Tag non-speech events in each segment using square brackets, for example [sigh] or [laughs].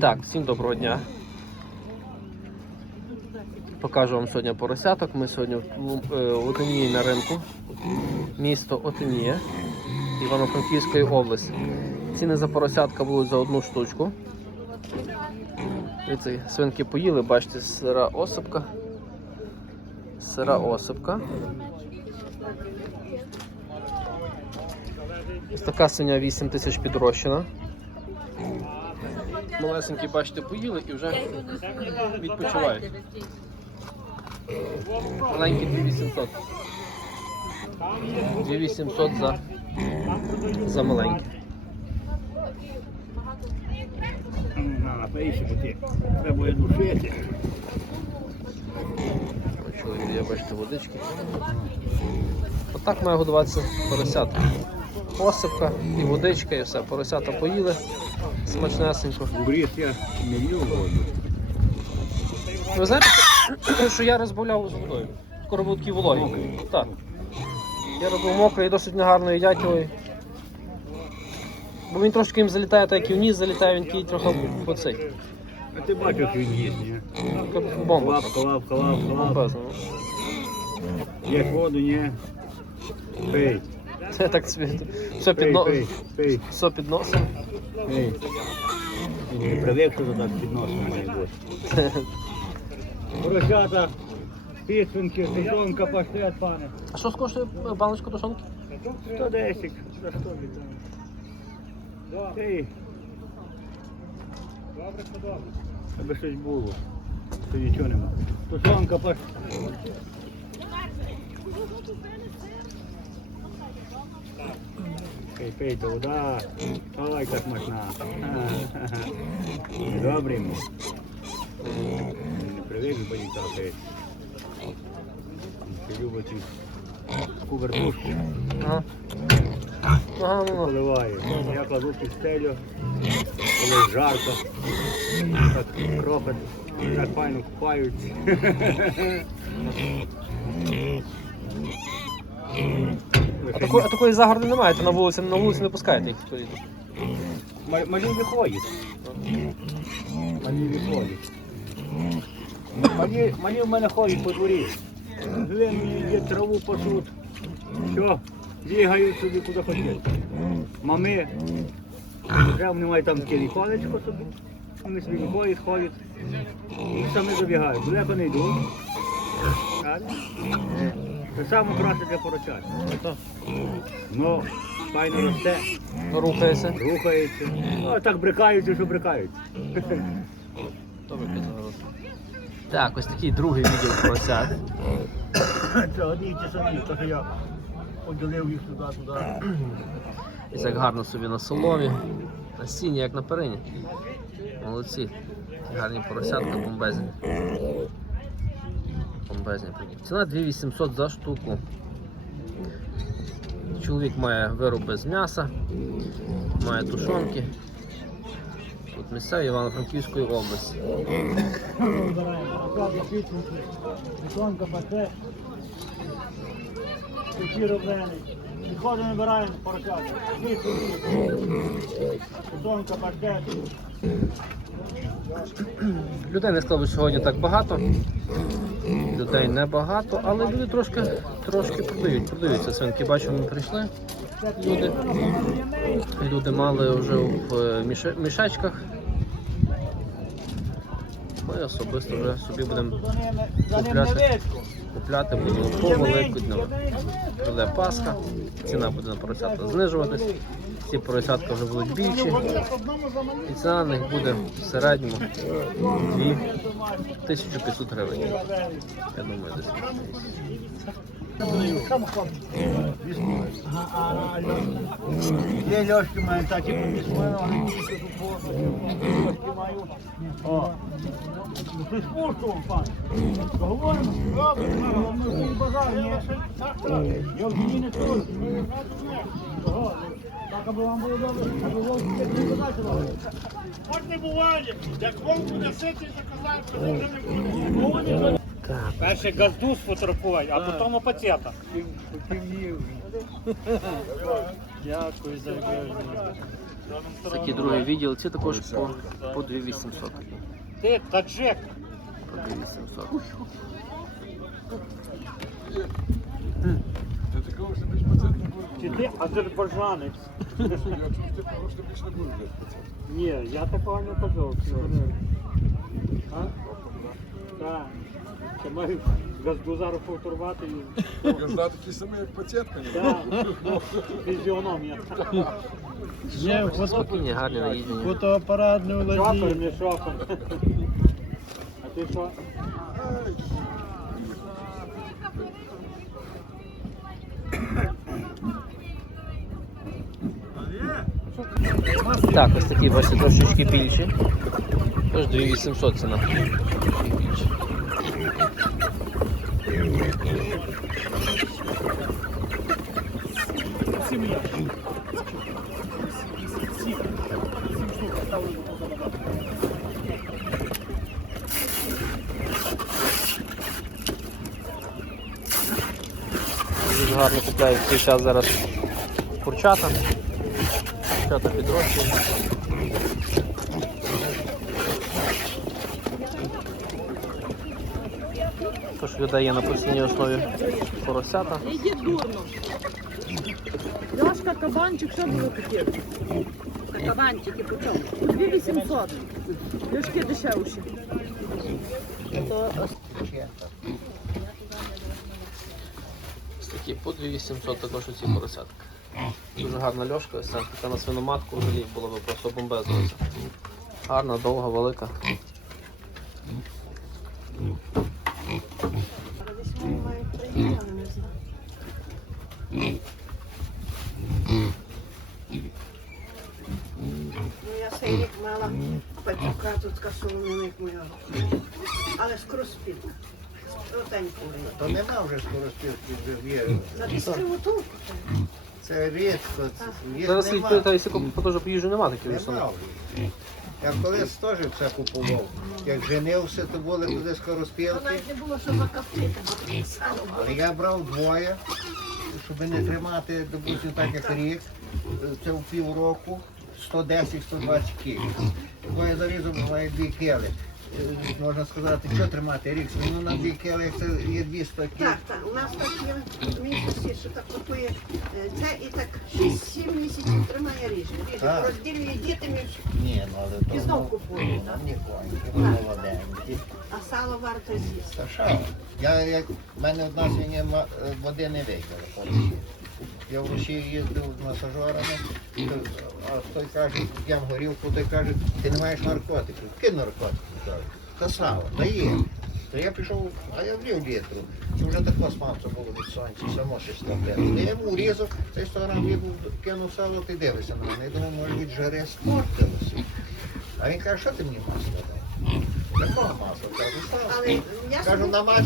Так, всім доброго дня. Покажу вам сьогодні поросяток. Ми сьогодні в Отинії ну, е, на ринку, місто Отинія Івано-Франківської області. Ціни за поросятка будуть за одну штучку. Дивіться, свинки поїли, бачите, сира осипка. Сира осипка. Ось така свиня 8 тисяч підрощена малесенькі, бачите, поїли і вже відпочивають. Маленькі 2800. 2800 за за маленькі. Треба я бачите, водички. Отак має годуватися поросятка посипка і водичка, і все. Поросята поїли смачнесенько. Ви знаєте, що я розбавляв з водою. Коробутки вологі. Так. Я робив мокрий, досить негарно їдять його. Бо він трошки їм залітає, так як і в ніс залітає, він такий трохи по А ти бачив, як він є, ні? Бомба. Лапка, лапка, лапка, лапка. Ну. Як воду, ні. Пей. Це [laughs] так цвіте. Що під но- Пий, під носом? пий. Не привик, що тут під носом має бути. Поросята, пісенки, сезонка, паштет, пане. А що скоштує е, баночку тушонки? 110. За 100 віддам. Ей. Аби щось було. То нічого нема. Тушонка, паштет. Епей вода. Ой, як смачна. Добре. Не привик болітати. Любить таку вертушку. Поливаю. Я кладу під стелю, коли жарко, так кропить, так файно купають. [laughs] Такої, а такої загорди немає, то на вулиці на вулиці не пускаєте їх туди. Ма- Малі виходять. Малі виходять. Малі, в мене ходять по дворі. Глину є траву пасуть. Що? Бігають собі куди хочуть. Мами. Вже вони мають там таке віконечко собі. Вони собі виходять, ходять. І самі забігають. Далеко не йдуть. Це саме краще для поросят. Ну, файно росте, Рухається. рухається. Ну, так брикаються, що брикаються. Так, ось такий другий відео поросят. Це одні ті самі, то що я поділив їх туди-туди. Ось як гарно собі на соломі, на сіні, як на перині. Молодці. Гарні поросятка бомбезні безні Ціна 2800 за штуку. Чоловік має вироби з м'яса, має тушонки. Тут місцеві Івано-Франківської області. Тушонка пасе. Підходимо, вибираємо парка. Тушонка пасе. Людей не склалося сьогодні так багато людей небагато, але люди трошки трошки продають. Продаються свинки. Бачимо, прийшли. Люди Люди мали вже в е, мішечках. Ми особисто вже собі будемо купляти, купляти будемо по велику дню. Буде Пасха, ціна буде на поросята знижуватись. Ці поросятка вже будуть більші. І ціна на них буде в середньому 2500 гривень. Я думаю, десь. Дві льошки маю, так і Прискурку, пан. Говоримо, головне, базар, ні. Я в не не буває, як вовку насити заказав, то вже не буде. Перше газду сфотографувати, а потім пацієнта. Дякую за Такі друге відділ, це також по, по 2800. Ти таджик. По 2800. До такого ж чи ти азербайджанець? Ні, я такого не казав. А? Так. Я маю газду зараз повторювати. і... Газда такі самі, як пацієнтка. Так, фізіономія. Є Спокійні, гарні наїздні. Фотоапарат не владіє. Шофер, не шофер. А ти що? Так, ось такі бачите, трошечки більші. Тож 2800 ціна. Дуже гарно купляють цей час зараз курчата дівчата підрощені. Тож людей є на постійній основі поросята. Іди дурно. Льошка, кабанчик, що було таке? Кабанчики по чому? 2800. Льошки дешевші. То... такі по 2800 також оці поросятки. Дуже гарна льошка, така на свиноматку взагалі було би просто бомбезно. Гарна, довга, велика. Ну, рік мала патюка тут касовими моя. Але скороспілка. Ротенько. Та нема вже скороспілки. За тисячу мотовку. Це рідко. Їх Зараз їх нема. питаюся, теж поїжджу нема таких Нема. Я колись теж це купував. Як женився, то були кудись розпілки. Навіть не було, що закоптити, Але я брав двоє, щоб не тримати, допустим, так як рік, це в півроку 110-120 кілів. Двоє я зарізав дві кили можна сказати, що тримати рік. ну на тільки як це є дві стаки. Так, так. У нас так є місяці, що так купує е, це і так 6-7 місяців тримає ріжі. Так. Розділює дітям Ні, ну але то... і знов ну, купує. Ну, так? А сало варто з'їсти. Та що? Я як в мене одна сьогодні е, води не вийде. Я в Росії їздив з масажерами, а той каже, я горілку, той каже, ти не маєш наркотиків. Ки наркотики. кажуть. Та саме, та є. Та я пішов, а я влів літру. Це вже так сманця було від сонця, само щось там. Я йому урізав, цей сторон він кинув сало, ти дивишся на мене. Я думаю, може від жаре спортилося. А він каже, що ти мені масло дай? я Кажу, собі- на маслі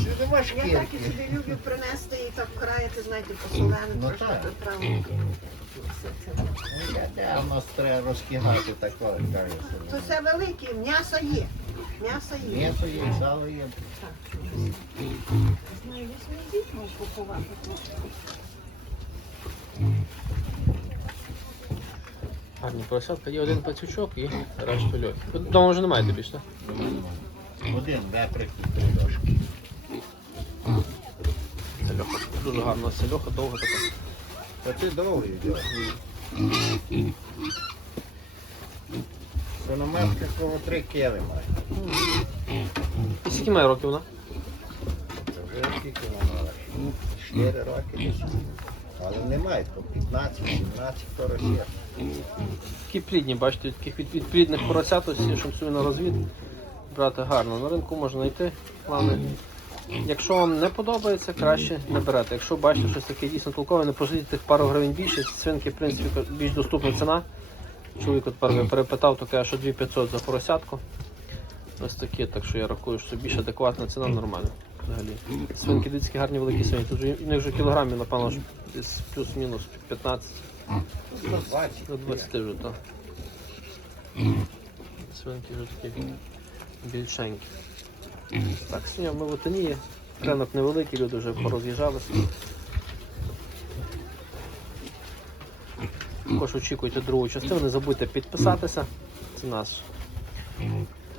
Я так і собі люблю принести і так країти, знаєте, посолене, ну, ну, ну, так. приправлено. нас треба розкидати такого, кажу. собі. То все велике, м'ясо є. М'ясо є. М'ясо є, сало є. Знаю, візьміть, можу купувати. Гарні поросятка, є один пацючок і решту льот. Тому вже немає більше, так? Один, де три дошки. Сельоха. Дуже гарно сельоха, довго така. Та ти довгий йдеш. Сонометка коло три кили має. І скільки має років вона? Це вже скільки вона має? Чотири роки. десь. Але немає, то 15-17 поросів. Такі плідні, бачите, таких від, від плідних поросят, ось, щоб на розвід брати гарно. На ринку можна йти Плани. Якщо вам не подобається, краще не берете. Якщо бачите щось таке дійсно толкове, не пожалійте тих пару гривень більше, свинки в принципі більш доступна ціна. Чоловік от перший перепитав, то каже, що 2500 за поросятку. Ось такі, так що я рахую, що більш адекватна ціна нормальна. взагалі. Свинки дитські гарні великі свинки. Тут у них вже кілограмів, напевно, плюс-мінус 15. До 20 вже так. Свинки вже такі більшенькі. Так, сьогодні мелатоніє. Ринок невеликий, люди вже пороз'їжджалися. Також очікуйте другу частину, не забудьте підписатися. Це наш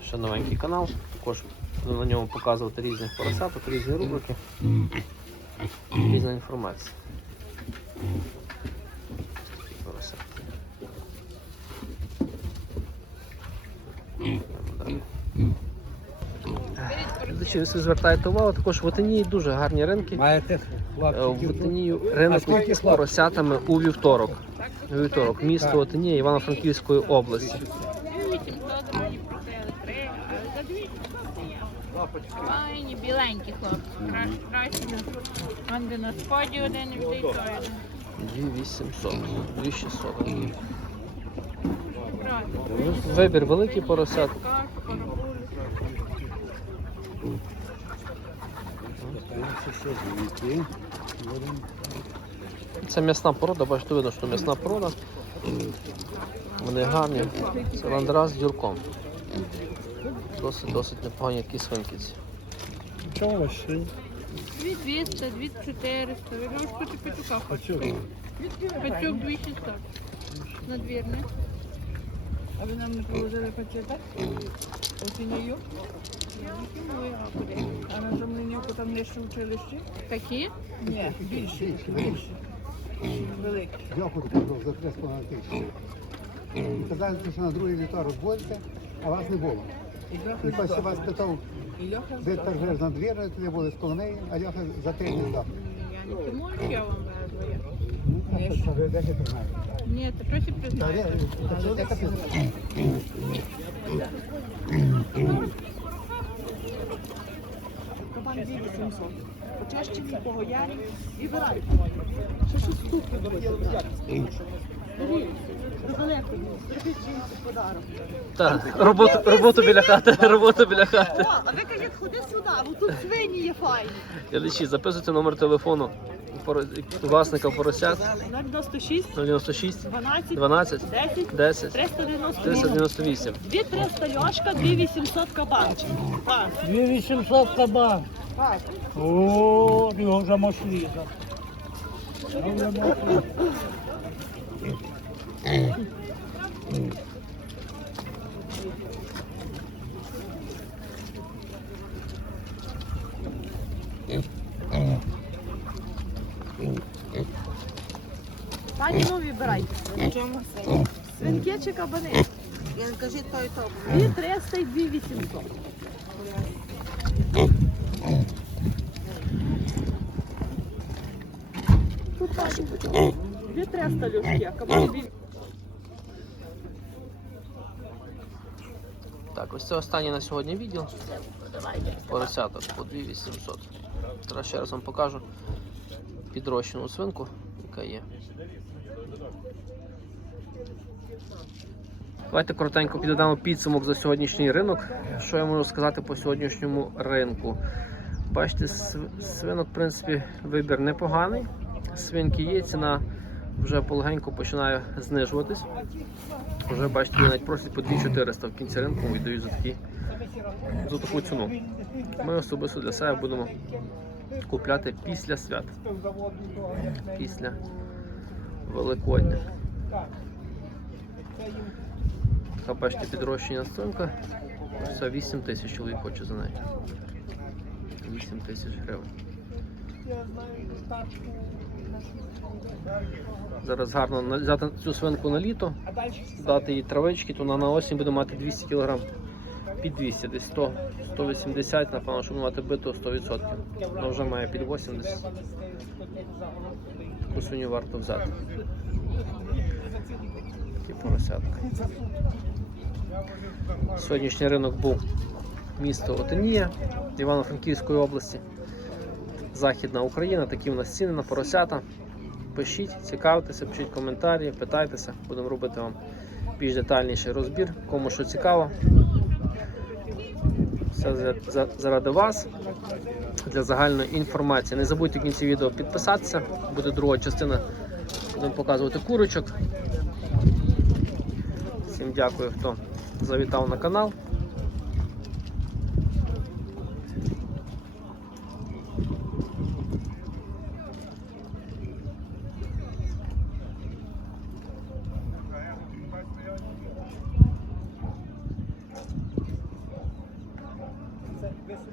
ще новенький канал. Також на ньому показувати різних поросяток, різні рубрики, різна інформація. Речі, все звертають увагу. Також в Отинії дуже гарні ринки. Маєте е, в Отинії ринок з поросятами у вівторок. У вівторок, місто Отинія Івано-Франківської області. Файні, біленькі хлопці. Красні. Вон де на споді один і той. 2800, 2600. Вибір великий поросят. Це м'ясна порода, бачите, видно, що м'ясна порода. Вони гарні. Це ландра з дюрком. Досить досить непогані такі свинкиці. Чого ще? Від 200, від 400. Ви нам не положили пачеток? Ось внуку там нижче в Такі? Ні, більше, більше. Великі. Дякую за половиною тисячі. Казали, що на другий літа розбоїться, а вас не було. І хтось вас питав, ви торгуєш на двір, не були з колонеї, а я за три літа. Я не думаю, що я вам ну, Ні, це щось признаю. Шампанський 800. і вирай. Ще щось кухне Так, роботу, роботу біля хати, роботу біля хати. а ви кажіть, ходи сюди, бо тут свині є файні. Глядачі, записуйте номер телефону власника поросят 096, 096 12, 12, 10, 10, 398. 2 300 льошка, 2 800 кабанчик. Так. 2800 кабан. O Rio já mochiliza. Та ні, ну вибирай. Чому Свинки чи кабани? Я не кажу, то і то. Дві 300 і дві 800. Так, ось це останнє на сьогодні відділ. Поросяток по 2800. Зараз ще раз вам покажу підрощену свинку, яка є. Давайте коротенько піддамо підсумок за сьогоднішній ринок. Що я можу сказати по сьогоднішньому ринку? Бачите, свинок, в принципі, вибір непоганий свинки є, ціна вже полегенько починає знижуватись. Вже бачите, навіть просять по 2400 в кінці ринку віддають за такі, за таку ціну. Ми особисто для себе будемо купляти після свят. Після Великодня. Така бачите, підрощення стонка. Це 8 тисяч чоловік хоче за неї. 8 тисяч гривень. Зараз гарно взяти цю свинку на літо, дати їй травички, то вона на осінь буде мати 200 кг під 200, десь 100, 180, напевно, щоб мати биту 100%. Вона вже має під 80. Таку свиню варто взяти. І поросятка. Сьогоднішній ринок був місто Отинія Івано-Франківської області. Західна Україна. Такі в нас ціни на поросята. Пишіть, цікавтеся, пишіть коментарі, питайтеся, будемо робити вам більш детальніший розбір. Кому що цікаво. Все заради вас для загальної інформації. Не забудьте в кінці відео підписатися, буде друга частина, будемо показувати курочок. Всім дякую, хто завітав на канал.